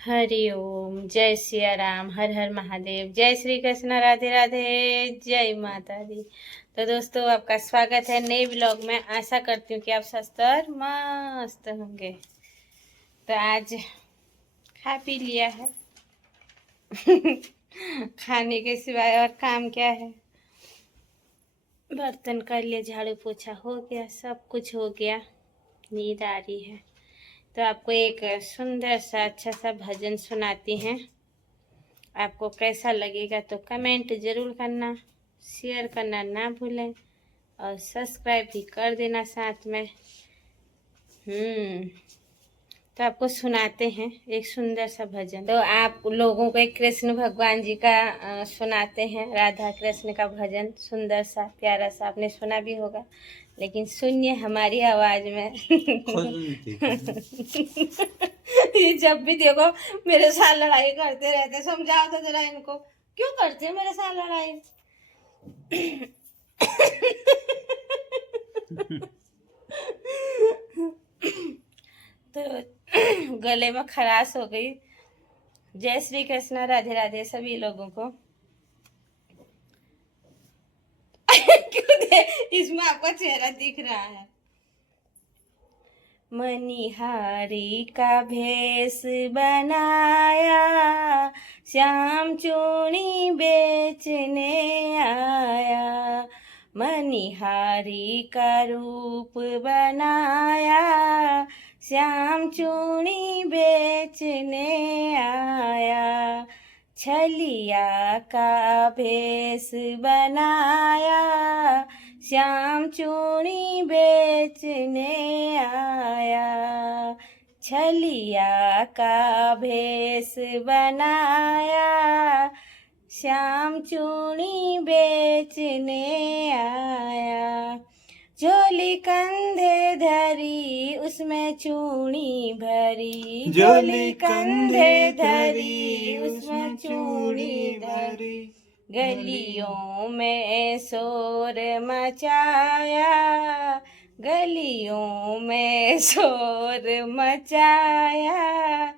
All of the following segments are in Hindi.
हरि ओम। जय सिया राम, हर हर महादेव, जय श्री कृष्ण, राधे राधे, जय माता दी। तो दोस्तों, आपका स्वागत है नए ब्लॉग में। आशा करती हूँ कि आप स्वस्थ और मस्त होंगे। तो आज खा पी लिया है। खाने के सिवाय और काम क्या है। बर्तन कर लिए, झाड़ू पोछा हो गया, सब कुछ हो गया। नींद आ रही है तो आपको एक सुंदर सा अच्छा सा भजन सुनाती हैं। आपको कैसा लगेगा तो कमेंट ज़रूर करना, शेयर करना ना भूलें और सब्सक्राइब भी कर देना साथ में। तो आपको सुनाते हैं एक सुंदर सा भजन। तो आप लोगों को एक कृष्ण भगवान जी का सुनाते हैं, राधा कृष्ण का भजन। सुंदर सा प्यारा सा, आपने सुना भी होगा, लेकिन सुनिए हमारी आवाज में। ये जब भी देखो मेरे साथ लड़ाई करते रहते। समझाओ तो जरा इनको, क्यों करते हैं मेरे साथ लड़ाई। तो गले में खराश हो गई। जय श्री कृष्ण, राधे राधे सभी लोगों को। क्यों दे, इसमें आपका चेहरा दिख रहा है। मनिहारी का भेष बनाया, श्याम चूड़ी बेचने आया। मनिहारी का रूप बनाया, श्याम चूड़ी बेचने आया। छलिया का भेष बनाया, श्याम चूड़ी बेचने आया। छलिया का भेष बनाया, श्याम चूड़ी बेचने आया। झोली कंधे धरी, उसमें चूड़ी भरी। झोली कंधे धरी, उसमें चूड़ी भरी। गलियों में शोर मचाया, गलियों में शोर मचाया।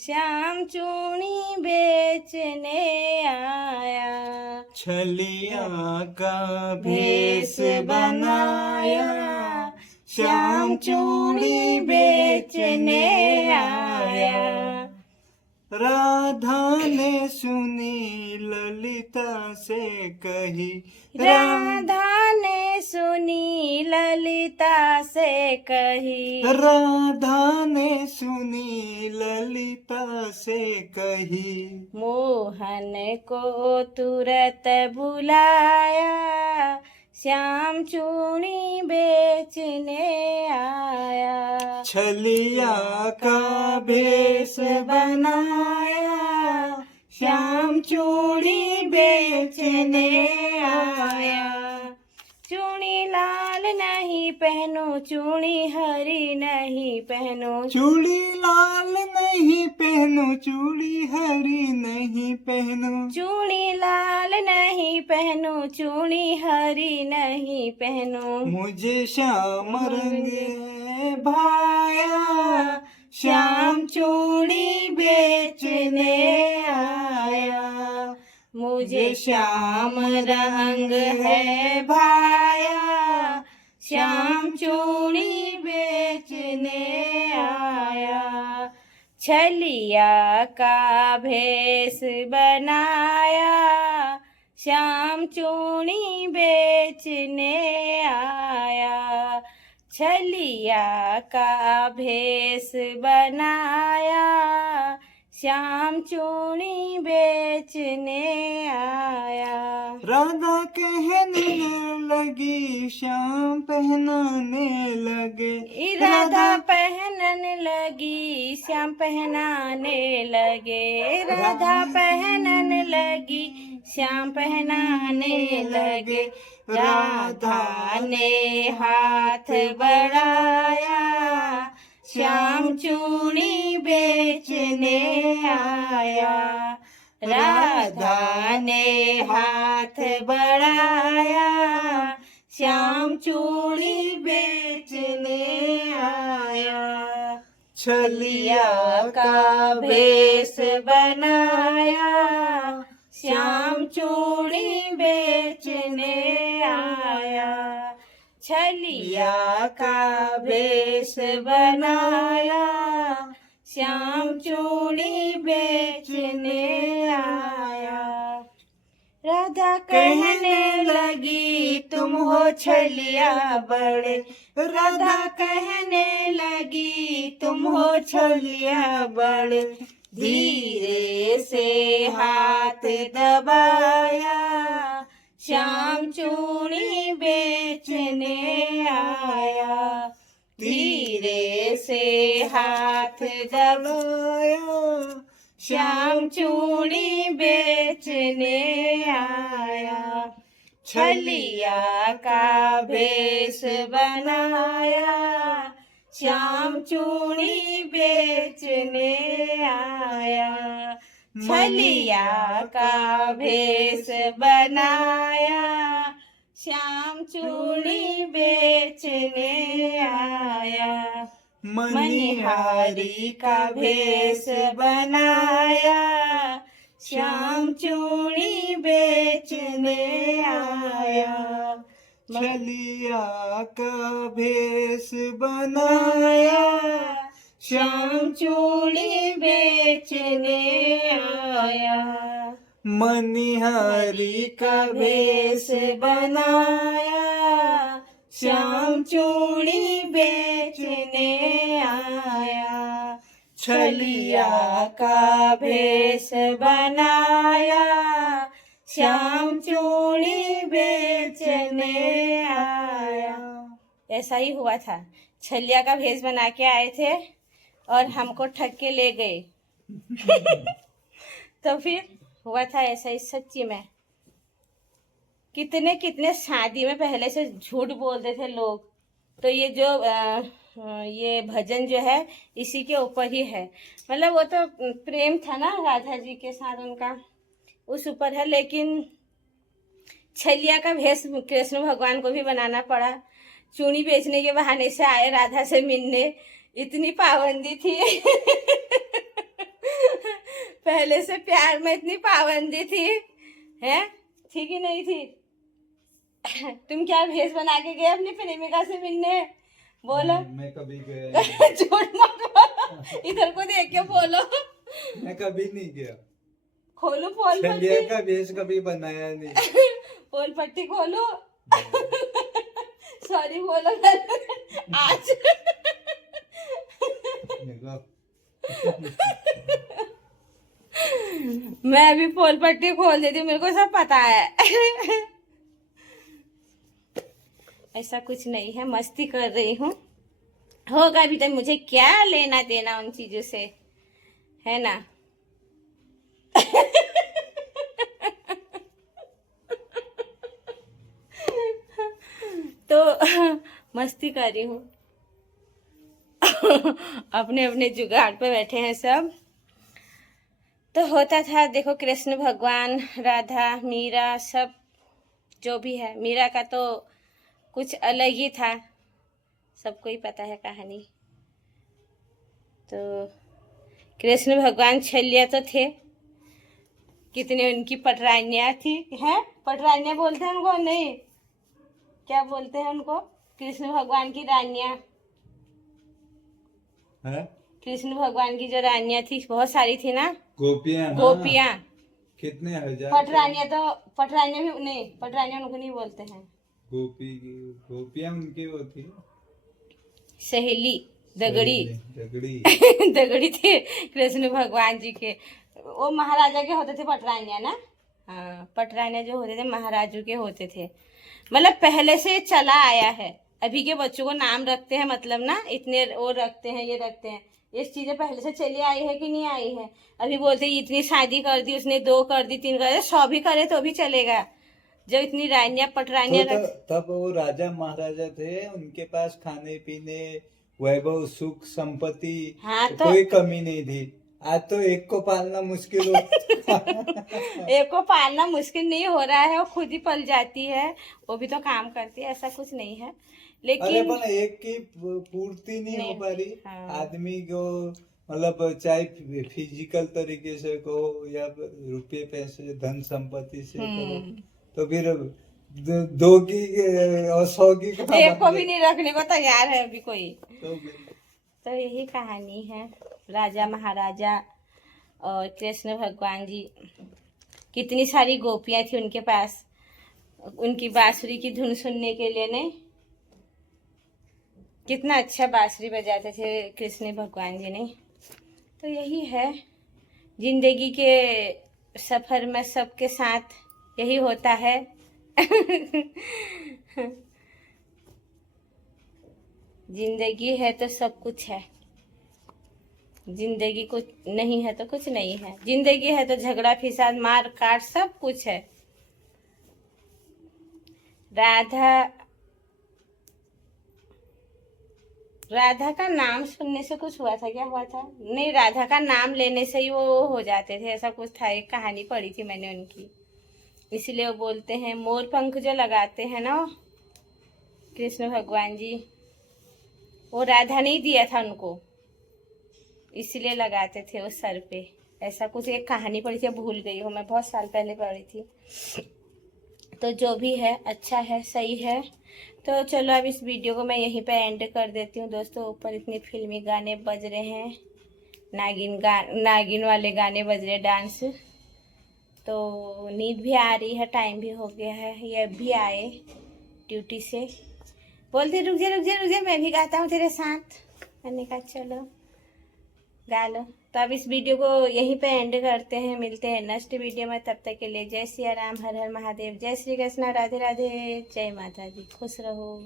श्याम चूड़ी बेचने आया। छलिया का भेष बनाया, श्याम चूड़ी बेचने आया। राधा ने सुनी ललिता से कही, राधा ने सुनी ललिता से कही। राधा ने सुनी ललिता से कही। मोहन को तुरत बुलाया, श्याम चूड़ी बेचने आया। छलिया का भेष बनाया, श्याम चूड़ी बेचने आया। चूड़ी लाल नहीं पहनो, चूड़ी हरी नहीं पहनो। चूड़ी लाल नहीं पहनो, चूड़ी हरी नहीं पहनो। चूड़ी लाल नहीं पहनो, चूड़ी हरी नहीं पहनो। मुझे श्याम रंग भाया, श्याम चूड़ी बेचने आया। मुझे श्याम रंग है भाया, श्याम चूड़ी बेचने आया। छलिया का भेष बनाया, श्याम चूड़ी बेचने आया। छलिया का भेष बनाया, श्याम चूड़ी बेचने आया। राधा कहने लगी, श्याम पहनाने लगे। राधा पहनने लगी, श्याम पहनाने लगे। राधा पहनने लगी, श्याम पहनाने लगे। राधा ने हाथ बढ़ाया, श्याम चूड़ी बेचने आया। राधा ने हाथ बढ़ाया, श्याम चूड़ी बेचने आया। छलिया का भेष बनाया, श्याम चूड़ी बेचने आया। छलिया का भेष बनाया, श्याम चूड़ी बेचने आया। राधा कहने लगी तुम हो छलिया बड़े, राधा कहने लगी तुम हो छलिया बड़े। धीरे से हाथ दबाया, श्याम चूड़ी बेचने आया। धीरे से हाथ दबाया, श्याम चूड़ी बेचने आया। छलिया का भेष बनाया, श्याम चूड़ी बेचने आया। छलिया का भेष बनाया, श्याम चूड़ी बेचने आया। मनिहारी का भेष बनाया, श्याम चूड़ी बेचने आया। छलिया का भेष बनाया, श्याम चूड़ी बेचने आया। मनिहारी का भेष बनाया, श्याम चूड़ी बेचने आया। छलिया का भेष बनाया, श्याम चूड़ी बेचने आया। ऐसा ही हुआ था, छलिया का भेष बना के आए थे और हमको ठग के ले गए। तो फिर हुआ था ऐसा ही सच्ची में। कितने कितने शादी में पहले से झूठ बोलते थे लोग। तो ये जो ये भजन जो है इसी के ऊपर ही है। मतलब वो तो प्रेम था ना राधा जी के साथ उनका, उस ऊपर है। लेकिन छलिया का भेष कृष्ण भगवान को भी बनाना पड़ा। चूड़ी बेचने के बहाने से आए राधा से मिलने। इतनी पाबंदी थी पहले से प्यार में इतनी पाबंदी थी, है थी कि नहीं थी? तुम क्या भेष बना के गए अपनी प्रेमिका से मिलने? बोलो। मैं कभी गया झूठ मत बोलो, इधर को देख के बोलो। मैं कभी नहीं गया। खोलो पोल छलिया पट्टी। का भेष कभी बनाया नहीं। पोल पट्टी खोलो। सॉरी बोलो आज। मैं अभी पोल पट्टी खोल देती हूँ, मेरे को सब पता है। ऐसा कुछ नहीं है, मस्ती कर रही हूँ। होगा अभी तक, मुझे क्या लेना देना उन चीजों से, है ना। तो मस्ती कर रही हूँ। अपने अपने जुगाड़ पे बैठे हैं सब। तो होता था, देखो कृष्ण भगवान, राधा, मीरा, सब जो भी है। मीरा का तो कुछ अलग ही था, सबको ही पता है कहानी। तो कृष्ण भगवान छलिया तो थे, कितने उनकी पटरानियाँ थी, हैं? पटरानियाँ बोलते हैं उनको? नहीं, क्या बोलते हैं उनको? कृष्ण भगवान की रानियाँ। कृष्ण भगवान की जो रानियाँ थी, बहुत सारी थी ना, गोपियाँ। गोपियाँ। कितने हजार। पटरानियाँ तो, पटरानियाँ भी नहीं, पटरानियाँ उनको नहीं बोलते हैं। गोपियाँ उनकी वो थी सहेली, दगड़ी। दगड़ी। दगड़ी थे कृष्ण भगवान जी के। वो महाराजा के होते थे पटरानियाँ ना। हाँ, पटरानियाँ जो होते थे महाराजों के होते थे। मतलब पहले से चला आया है। अभी के बच्चों को नाम रखते हैं, मतलब ना इतने वो रखते हैं, ये रखते हैं। ये चीजें पहले से चली आई है कि नहीं आई है? अभी बोलते हैं इतनी शादी कर दी उसने, 2 कर दी, 3 कर दी, 100 भी करे तो भी चलेगा। जब इतनी रानियाँ पटरानियाँ तब वो राजा महाराजा थे, उनके पास खाने पीने, वैभव, सुख, संपत्ति, हाँ, तो कोई कमी नहीं थी। आज तो एक को पालना मुश्किल हो। एक को पालना मुश्किल नहीं हो रहा है, वो खुद ही पल जाती है। वो भी तो काम करती है, ऐसा कुछ नहीं है। अरे लेकिन पण एक की पूर्ति नहीं हो पा रही। हाँ। आदमी को मतलब चाहे फिजिकल तरीके से कहो या रुपये पैसे धन संपत्ति से कहो, तो फिर दो की और 100 की कहाँ एक को बन भी गए? नहीं रखने को तैयार है अभी कोई। तो फिर तो यही कहानी है राजा महाराजा और कृष्ण भगवान जी। कितनी सारी गोपियां थी उनके पास, उनकी बांसुरी की धुन सुनने के लिए। नहीं, कितना अच्छा बांसुरी बजाते थे कृष्ण भगवान जी ने। तो यही है जिंदगी के सफर में सबके साथ यही होता है। जिंदगी है तो सब कुछ है, जिंदगी कुछ नहीं है तो कुछ नहीं है। जिंदगी है तो झगड़ा फिसाद मार काट सब कुछ है। राधा का नाम सुनने से कुछ हुआ था, क्या हुआ था? नहीं, राधा का नाम लेने से ही वो हो जाते थे, ऐसा कुछ था। एक कहानी पढ़ी थी मैंने उनकी, इसलिए वो बोलते हैं मोर पंख जो लगाते हैं ना कृष्ण भगवान जी, वो राधा ने ही दिया था उनको, इसलिए लगाते थे वो सर पे। ऐसा कुछ एक कहानी पढ़ी थी, भूल गई हूँ मैं, बहुत साल पहले पढ़ी थी। तो जो भी है अच्छा है, सही है। तो चलो अब इस वीडियो को मैं यहीं पे एंड कर देती हूँ दोस्तों। ऊपर इतने फिल्मी गाने बज रहे हैं, नागिन वाले गाने बज रहे, डांस। तो नींद भी आ रही है, टाइम भी हो गया है। ये भी आए ड्यूटी से, बोलते रुक जा रुक जा रुक जा, मैं भी गाता हूँ तेरे साथ। मैंने कहा चलो गा लो। तो अब इस वीडियो को यहीं पे एंड करते हैं, मिलते हैं नेक्स्ट वीडियो में। तब तक के लिए जय सिया राम, हर हर महादेव, जय श्री कृष्णा, राधे राधे, जय माता दी, खुश रहो।